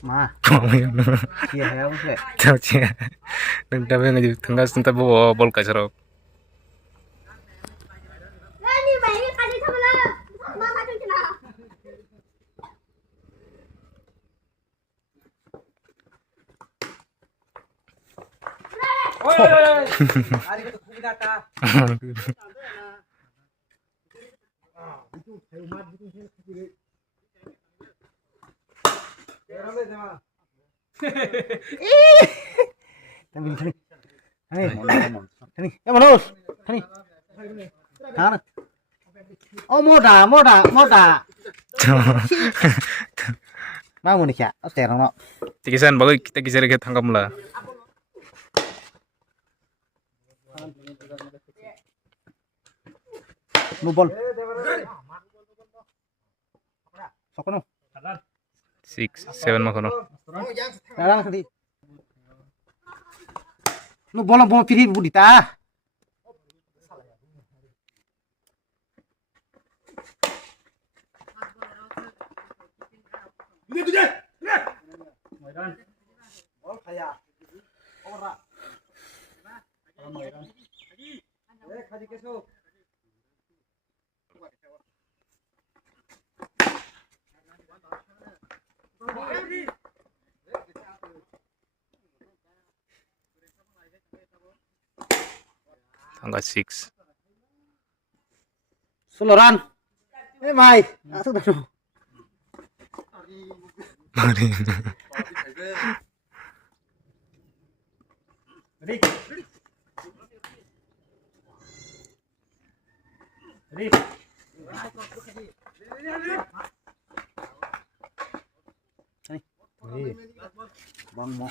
Ma, iya ya, Bos. Tahu sih. Dan tapi nggak tengah sentuh bawa bol kacarok. Hari itu kubi data. Itu saya umat gitu sih. Tangin sini. Sini. Ya Manus. Sini. Sana. Oh moda. Mau nih ya. Oh terang no. Tikisan bagai kita kisah kita tangkap lah. Nubol. Sokono. 6, 7 makono. Sekarang tadi. Nubol mau pilih budita. Ini tuh deh. Maidan. Oh kayak. Ora. Maidan. Kaji keso. Angka 6. Soloran. Mai. Asuk dah. Mari. Ready. Bang mau.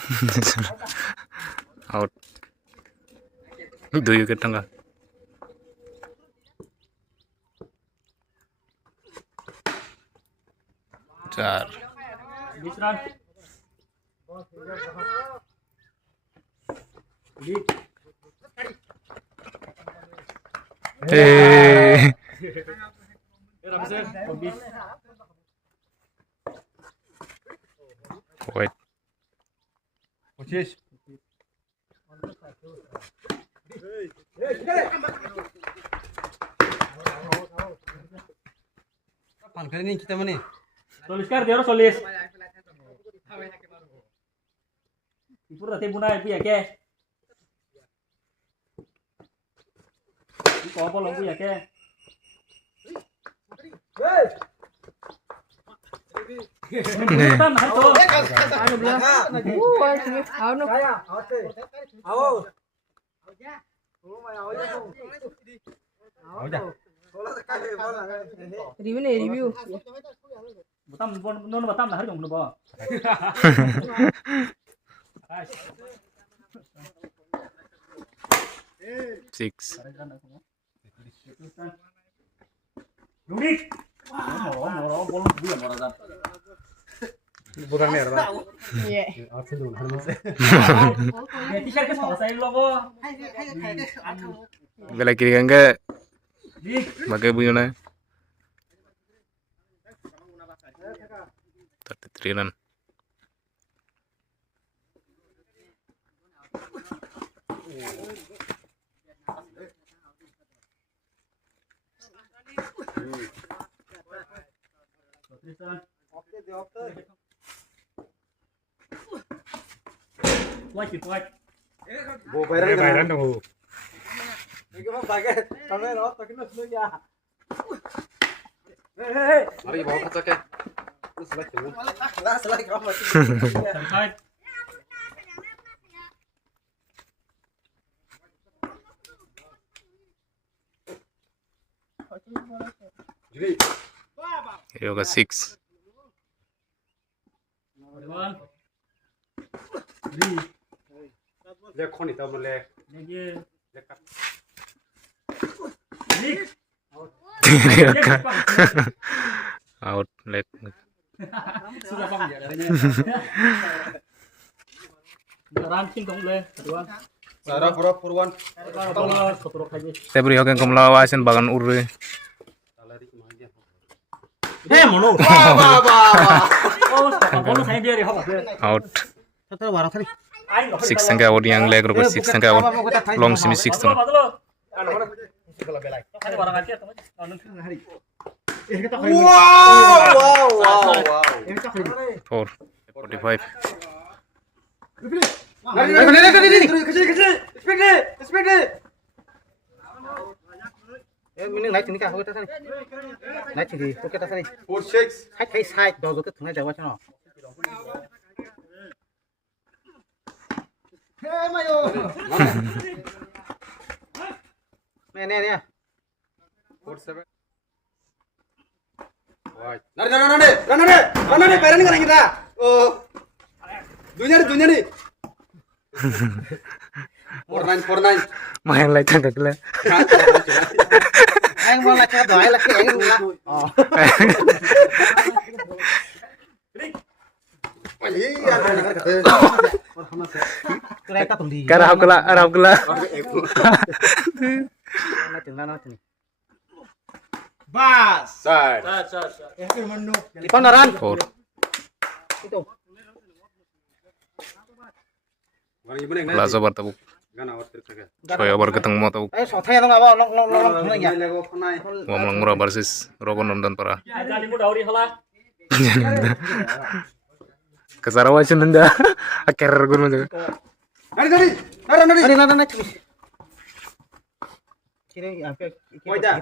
Out. Do you get tangga? Car. Hey. Wait. Coaches. Kapan kali ini kita mana? Solis dia harus solis. Ibu rati bunai pi ya ke. Ibu apa lagi ya ke? Tan hato. Ano bla? Ano? Awo. Review nih, review. Batam non batam dah harus jom ba. 6. Ludik. Moro bol bulan moro. Bukan merah. Iya. Ya t-shirt ke saya logo. Bela kiri kan bagai bunyi na. 33 run. White. Bayaran dong. Ini mah pakai kamera otak ini semua ya. Mari bawa kaca ke. Selesai kamu. Sampai. Jadi. Yoga 6. Lihat kon itu boleh. Out leg. Sudah bang ya. Ranking dong le, kedua. Sarah for one. Sotro khaji. Tebri hoken komla asen bagan urre. Hey mono. Oh, bono sai dia hoba. Out. Satu barang tadi. 6 संख्या out yang leg ro 6 संख्या out. Long semi 6 tuh. Wow. 4 45. Kecil. Speed. Meaning naik ini kah? Kita tadi. Naik ini. Kita tadi. 4-6. Hai side. Dua ke tengah jawab cina. Mayo. Ini dia. 4-7. Nari, parani kering kita. Oh, dunia ni. 4-9. Main lagi tangga kela. Anh mau lại cho đói là cái anh là. Karau kela. Bas. Side. Ipan daran. 4 Itu. Plaza bar tabuk. Soya bar keteng mo tabuk. Eh, so thay dong apa? Long ya. Ngomong murah versus Rogon nonton para. Jali mu dauri hala. Kesarawa nenda. Akhir gue mau. Nari. Kini apa? Wajah.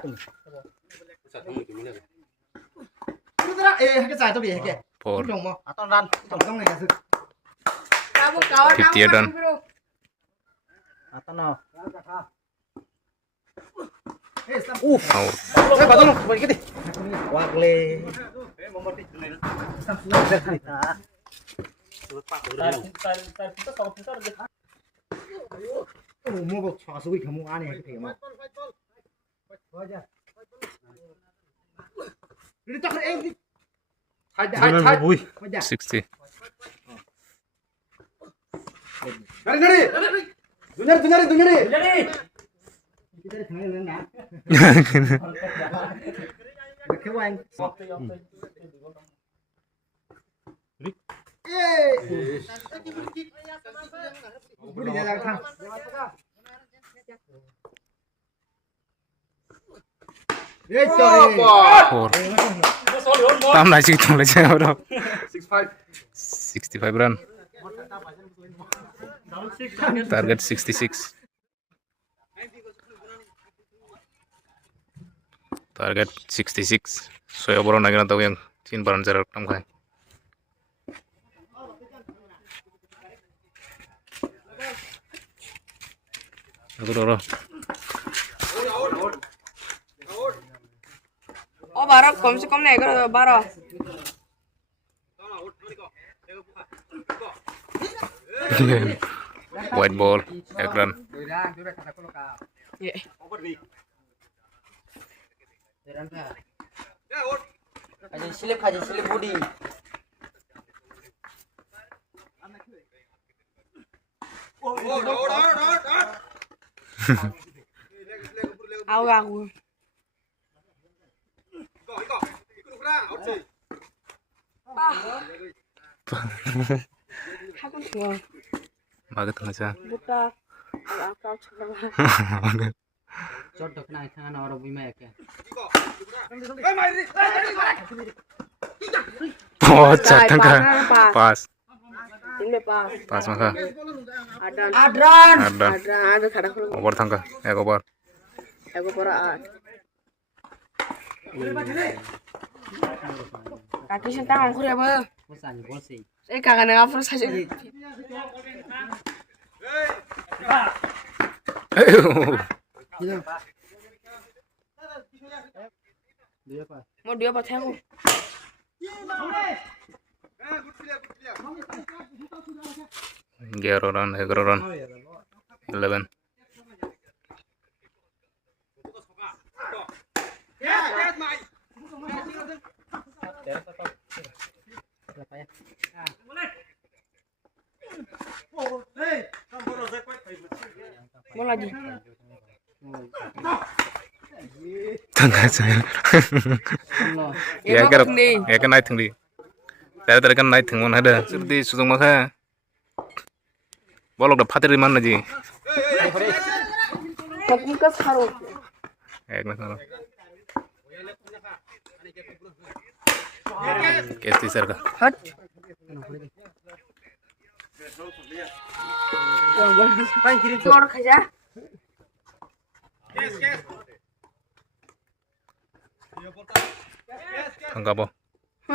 Cái giải tao bị kìa. 4 Đồng mà. À tao ran. Trong này là sự. Kamu kawan 50 dan. À tao nào. out. Saya batang balik ke. Wakle. Mau buat suatu kamu aneh gitu ya, Ini tak keren. Hai. 60. Nari. Dunyari. Jali. Kita di tengah lên nè. Kêu anh. Budi jalan thang. Tam lagi hitung lagi bro. 6-5. 65 run. Target 66. Target 66. Soya boron lagi tahu yang cin baran jarak tam kai. Aku dulu. ओ 12 कम से कम नहीं करो 12 White ball, ekran. ये Kaji silip budi. aku aku tua Bagat aja. buta aku cakap Chot na khana na oro bima kya. Oh, jatuh kan. Pas. ini pas Pas maka. ada kada kalau Over tangka. Over. aku pura kaki sentang aku ya bang Bosan bosi. saya kangen dengan apa saja mau dia apa aku Geroran, 11. lagi. Tengah saya. Ya kan naik tinggi. Tadi kan naik tinggi mana ada. Seperti susung maka. Bolok dapat dari mana ji? Teknik sekarang. Nah. Kesti serga. Hot. Keluar aja. Angka apa?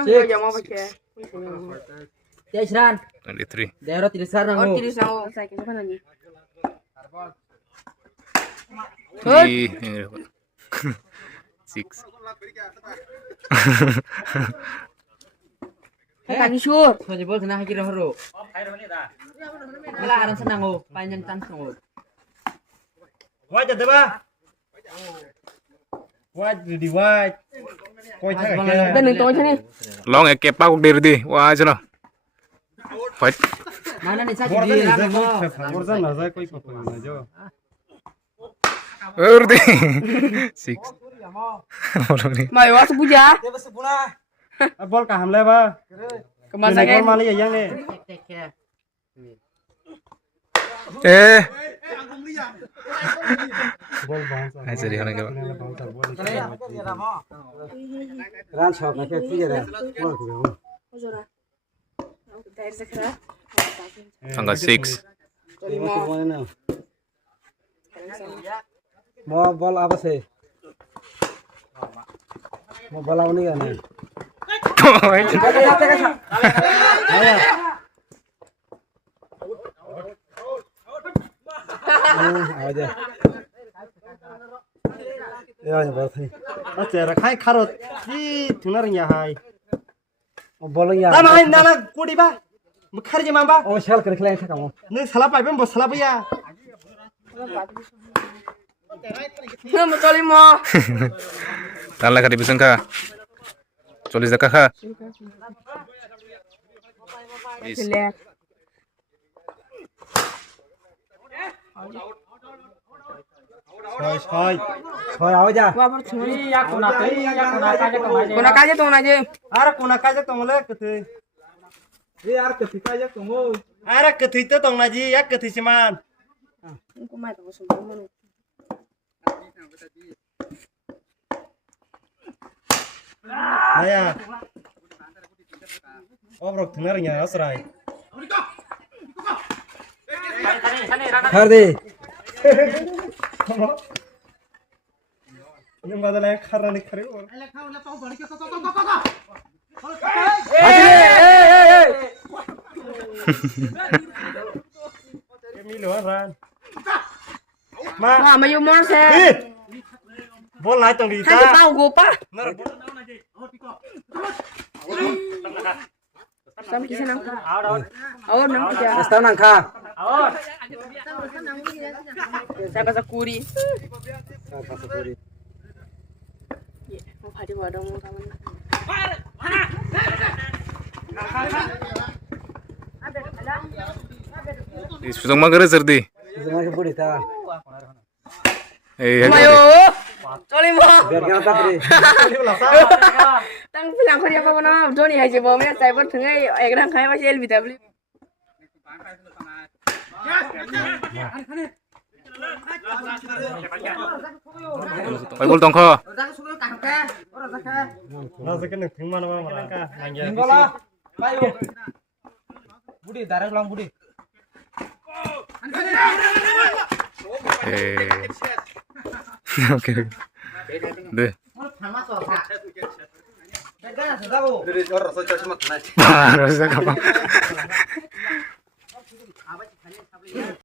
Jangan mau pakai. Ya Isran. 93. Daerah tidak sarang. Oh, tidak sama saya kesana lagi. Ini 6. Kan syur. So jebol kena hakir horo. Mala arang senang oh, panjang chance oh. Wajah deh bah. Wajah di wajah. Koi cakap. Dan itu aja nih. Long kepa kok dari di. Wah aja lah. Fight. Mana nih sakit Borsan di nasa rang oh. borsan nasa koi papa nasa. Urdi. 6. Mayo asal puja. Bol kaham le bah. Kemasan Bol mali ya yang ni. Bol bangsa. Aja di mana kau? Ran shop na ke tiga dah. Bol tu. Angka 6. Mau bol apa sih? Mau bola ini kan? Aja. Ya, ya berarti. Acara kai karot di tunar ya hai. Bola ya. Nama hai nana kudi bah. Mekar je mamba. Oh, shell kerja lain kamu. Ni salah pai pun bos salah ya. Nggak mau coli mau. Tanlah kadi bisengka. 40 dakika kah? Selek. Hai. Soy aja. Wah bertemu. Ya kuna kaje Kuna kaje tuh aja. Ara kuna kaje tong le kete. Yaar ketika aja kamu. Ara kete itu tong naji ya kete cuman. Aku mau tahu semua. Naya. Obrok tunar ya asrai. Hardi. Ini badalah karena ni kari. Kemilo ran. Wah, mayu mon se. Bol naik tong di Kan ta. tahu gue pak. Sam kisah nang. Awor nang kerja. Setahun angka. Saya kasih kuri. Mau padi wadong mau kawan. Susung magere serdi. Semua budi ta. Mayo. Coli mau. Biar jangan takri. Tang bilang kerja apa mana? Joni aja bawa saya bertengah. Ekran kaya masih lebih tabli. Paibul tongko. Nasa kena mana mana mereka. Tinggola. Bayu. Budi darah ulang budi. Oke. Deh. Harusnya kapan?